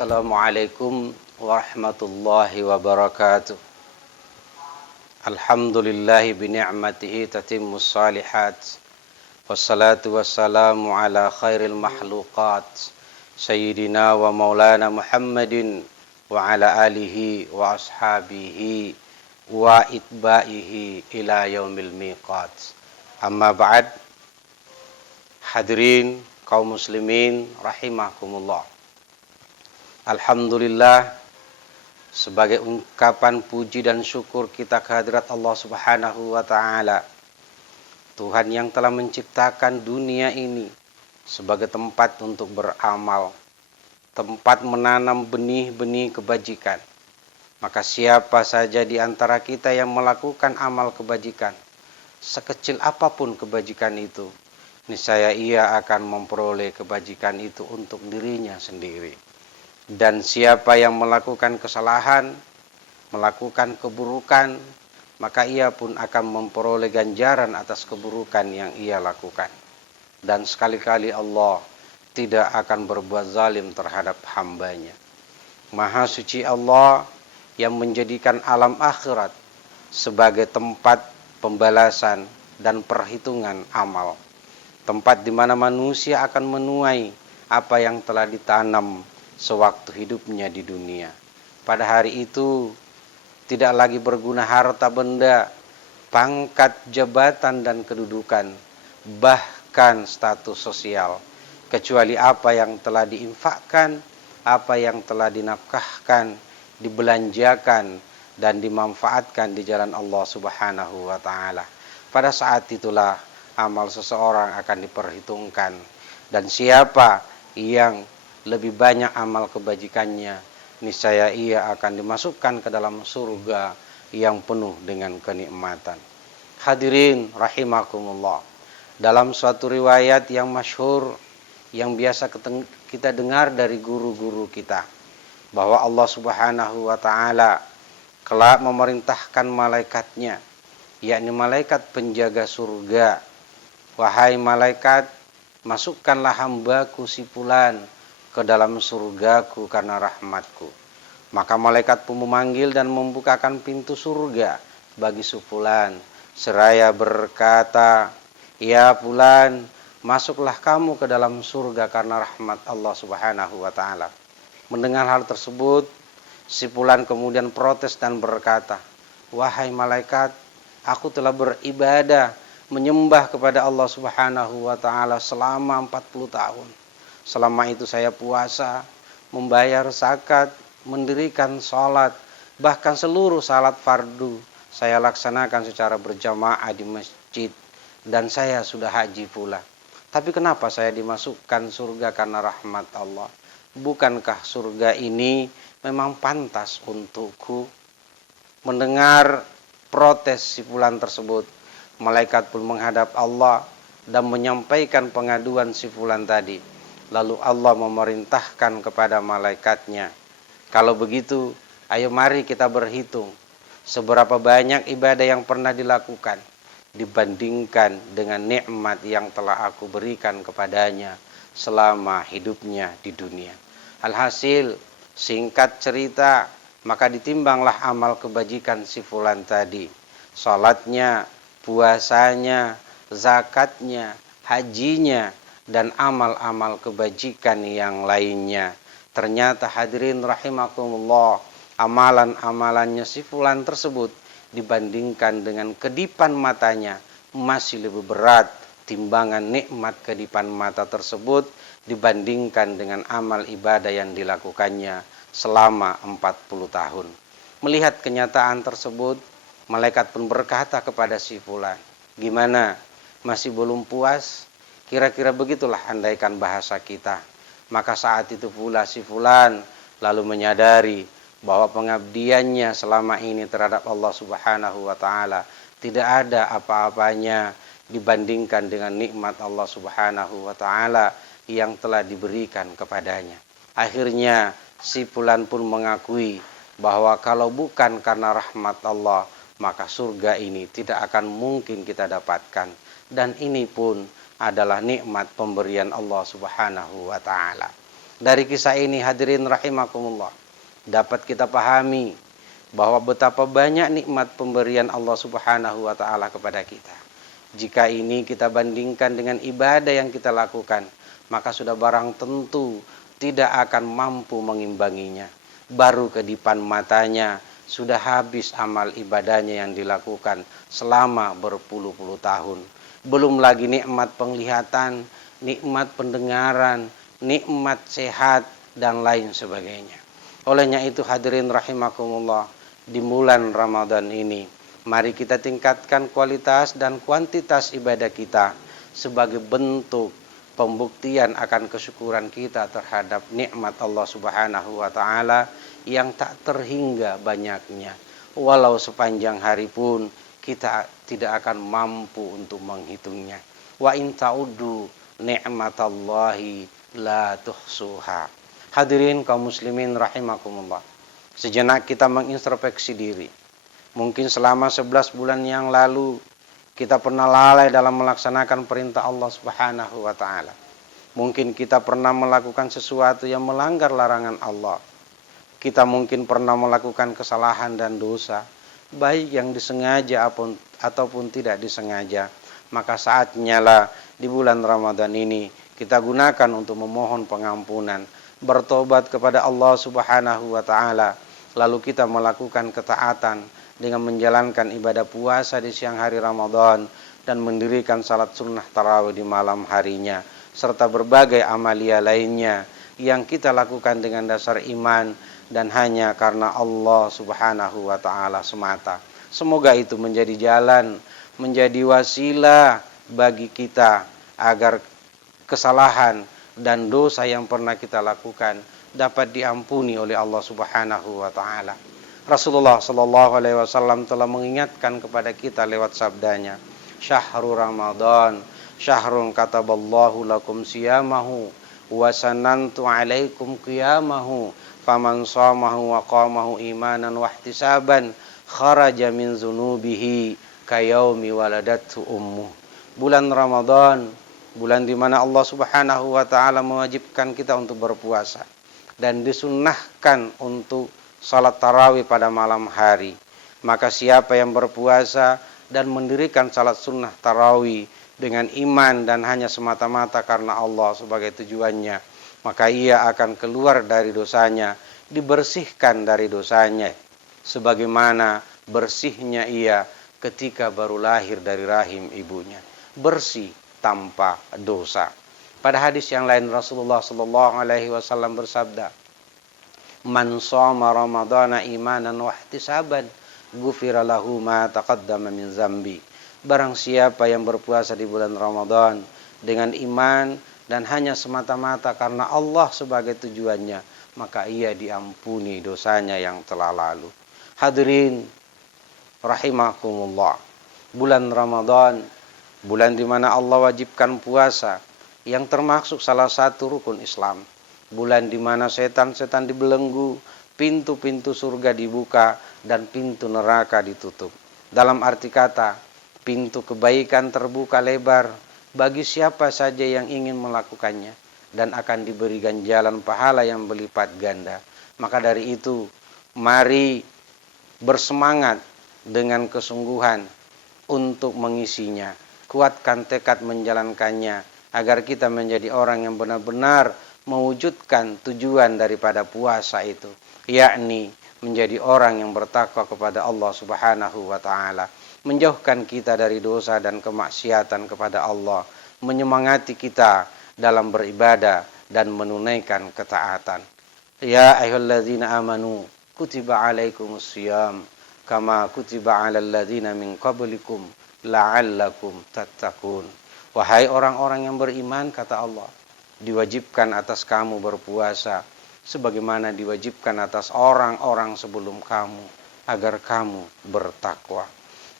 Assalamualaikum warahmatullahi wabarakatuh. Alhamdulillahi bini'matihi tatimmus salihat. Wassalatu wassalamu ala khairil mahluqat Sayyidina wa maulana Muhammadin wa ala alihi wa ashabihi wa itba'ihi ila yaumil miqat. Amma ba'd. Hadirin kaum muslimin rahimakumullah. Alhamdulillah, sebagai ungkapan puji dan syukur kita kehadirat Allah Subhanahu wa ta'ala, Tuhan yang telah menciptakan dunia ini sebagai tempat untuk beramal, tempat menanam benih-benih kebajikan. Maka siapa saja di antara kita yang melakukan amal kebajikan, sekecil apapun kebajikan itu, niscaya ia akan memperoleh kebajikan itu untuk dirinya sendiri. Dan siapa yang melakukan kesalahan, melakukan keburukan, maka ia pun akan memperoleh ganjaran atas keburukan yang ia lakukan. Dan sekali-kali Allah tidak akan berbuat zalim terhadap hambanya. Maha suci Allah yang menjadikan alam akhirat sebagai tempat pembalasan dan perhitungan amal. Tempat di mana manusia akan menuai apa yang telah ditanam sewaktu hidupnya di dunia. Pada hari itu tidak lagi berguna harta benda, pangkat, jabatan dan kedudukan, bahkan status sosial, kecuali apa yang telah diinfakkan, apa yang telah dinafkahkan, dibelanjakan dan dimanfaatkan di jalan Allah Subhanahu wa ta'ala. Pada saat itulah amal seseorang akan diperhitungkan, dan siapa yang lebih banyak amal kebajikannya, niscaya ia akan dimasukkan ke dalam surga yang penuh dengan kenikmatan. Hadirin rahimakumullah, dalam suatu riwayat yang masyhur yang biasa kita dengar dari guru-guru kita, bahwa Allah Subhanahu wa ta'ala kelak memerintahkan malaikatnya, yakni malaikat penjaga surga, wahai malaikat, masukkanlah hambaku si fulan ke dalam surgaku karena rahmatku. Maka malaikat pun memanggil dan membukakan pintu surga bagi si fulan, seraya berkata, ya fulan, masuklah kamu ke dalam surga karena rahmat Allah Subhanahu wa ta'ala. Mendengar hal tersebut, si fulan kemudian protes dan berkata, wahai malaikat, aku telah beribadah menyembah kepada Allah Subhanahu wa ta'ala selama 40 tahun. Selama itu saya puasa, membayar zakat, mendirikan sholat, bahkan seluruh salat fardu saya laksanakan secara berjamaah di masjid, dan saya sudah haji pula. Tapi kenapa saya dimasukkan surga karena rahmat Allah? Bukankah surga ini memang pantas untukku? Mendengar protes si fulan tersebut, malaikat pun menghadap Allah dan menyampaikan pengaduan si fulan tadi. Lalu Allah memerintahkan kepada malaikatnya, kalau begitu, ayo mari kita berhitung seberapa banyak ibadah yang pernah dilakukan dibandingkan dengan nikmat yang telah aku berikan kepadanya selama hidupnya di dunia. Alhasil, singkat cerita, maka ditimbanglah amal kebajikan si fulan tadi. Salatnya, puasanya, zakatnya, hajinya, dan amal-amal kebajikan yang lainnya. Ternyata hadirin rahimakumullah, amalan-amalannya si fulan tersebut dibandingkan dengan kedipan matanya masih lebih berat timbangan nikmat kedipan mata tersebut dibandingkan dengan amal ibadah yang dilakukannya selama 40 tahun. Melihat kenyataan tersebut, malaikat pun berkata kepada si fulan, gimana? Masih belum puas? Kira-kira begitulah andaikan bahasa kita. Maka saat itu pula si fulan lalu menyadari bahwa pengabdiannya selama ini terhadap Allah Subhanahu wa ta'ala tidak ada apa-apanya dibandingkan dengan nikmat Allah Subhanahu wa ta'ala yang telah diberikan kepadanya. Akhirnya si fulan pun mengakui bahwa kalau bukan karena rahmat Allah, maka surga ini tidak akan mungkin kita dapatkan. Dan ini pun adalah nikmat pemberian Allah Subhanahu wa ta'ala. Dari kisah ini hadirin rahimakumullah, dapat kita pahami bahwa betapa banyak nikmat pemberian Allah Subhanahu wa taala kepada kita. Jika ini kita bandingkan dengan ibadah yang kita lakukan, maka sudah barang tentu tidak akan mampu mengimbanginya. Baru kedipan matanya sudah habis amal ibadahnya yang dilakukan selama berpuluh-puluh tahun. Belum lagi nikmat penglihatan, nikmat pendengaran, nikmat sehat, dan lain sebagainya. Olehnya itu hadirin rahimakumullah, di bulan Ramadan ini, mari kita tingkatkan kualitas dan kuantitas ibadah kita sebagai bentuk pembuktian akan kesyukuran kita terhadap nikmat Allah Subhanahu wa taala yang tak terhingga banyaknya. Walau sepanjang hari pun kita tidak akan mampu untuk menghitungnya. Wa in ta'uddu ni'matallahi la tuhsuha. Hadirin kaum muslimin rahimakumullah, sejenak kita mengintrospeksi diri. Mungkin selama 11 bulan yang lalu kita pernah lalai dalam melaksanakan perintah Allah Subhanahu wa taala. Mungkin kita pernah melakukan sesuatu yang melanggar larangan Allah. Kita mungkin pernah melakukan kesalahan dan dosa, baik yang disengaja ataupun tidak disengaja. Maka saatnya lah di bulan Ramadan ini kita gunakan untuk memohon pengampunan, bertobat kepada Allah Subhanahu wa taala, lalu kita melakukan ketaatan dengan menjalankan ibadah puasa di siang hari Ramadan dan mendirikan salat sunnah tarawih di malam harinya, serta berbagai amalia lainnya yang kita lakukan dengan dasar iman dan hanya karena Allah Subhanahu wa taala semata. Semoga itu menjadi jalan, menjadi wasilah bagi kita agar kesalahan dan dosa yang pernah kita lakukan dapat diampuni oleh Allah Subhanahu wa taala. Rasulullah sallallahu alaihi wasallam telah mengingatkan kepada kita lewat sabdanya, "Syahrul Ramadan, syahrun kataballahu lakum siyamahu wa sanantu alaikum qiyamahu, faman shamahu wa qamahu imanan wa ihtisaban kharaja min dzunubihi kayaumi waladatu ummu." Bulan Ramadan, bulan di mana Allah Subhanahu wa taala mewajibkan kita untuk berpuasa dan disunnahkan untuk salat tarawih pada malam hari. Maka siapa yang berpuasa dan mendirikan salat sunnah tarawih dengan iman dan hanya semata-mata karena Allah sebagai tujuannya, maka ia akan keluar dari dosanya, dibersihkan dari dosanya sebagaimana bersihnya ia ketika baru lahir dari rahim ibunya, bersih tanpa dosa. Pada hadis yang lain Rasulullah sallallahu alaihi wasallam bersabda, "Man shoma ramadhana imanan wa ihtisaban, ghufira lahu ma taqaddama min dzambi." Barang siapa yang berpuasa di bulan Ramadan dengan iman dan hanya semata-mata karena Allah sebagai tujuannya, maka ia diampuni dosanya yang telah lalu. Hadirin rahimakumullah, bulan Ramadan, bulan di mana Allah wajibkan puasa yang termasuk salah satu rukun Islam. Bulan di mana setan-setan dibelenggu, pintu-pintu surga dibuka dan pintu neraka ditutup. Dalam arti kata, pintu kebaikan terbuka lebar bagi siapa saja yang ingin melakukannya dan akan diberi ganjaran pahala yang berlipat ganda. Maka dari itu, mari bersemangat dengan kesungguhan untuk mengisinya. Kuatkan tekad menjalankannya agar kita menjadi orang yang benar-benar mewujudkan tujuan daripada puasa itu, yakni menjadi orang yang bertakwa kepada Allah Subhanahu wa taala, menjauhkan kita dari dosa dan kemaksiatan kepada Allah, menyemangati kita dalam beribadah dan menunaikan ketaatan. Ya ayyuhalladzina amanu kutiba alaikumusiyam kama kutiba alal ladzina min qablikum la'allakum tattaqun. Wahai orang-orang yang beriman, kata Allah, diwajibkan atas kamu berpuasa sebagaimana diwajibkan atas orang-orang sebelum kamu agar kamu bertakwa.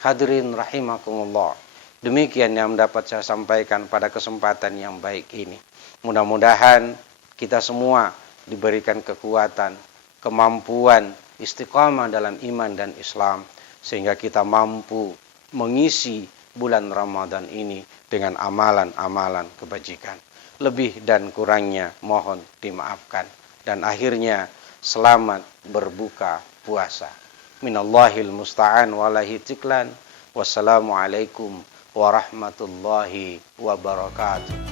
Hadirin rahimakumullah, demikian yang dapat saya sampaikan pada kesempatan yang baik ini. Mudah-mudahan kita semua diberikan kekuatan, kemampuan, istiqamah dalam iman dan Islam, sehingga kita mampu mengisi bulan Ramadan ini dengan amalan-amalan kebajikan. Lebih dan kurangnya mohon dimaafkan. Dan akhirnya selamat berbuka puasa. Minallahil musta'an walahi tiklan. Wassalamualaikum warahmatullahi wabarakatuh.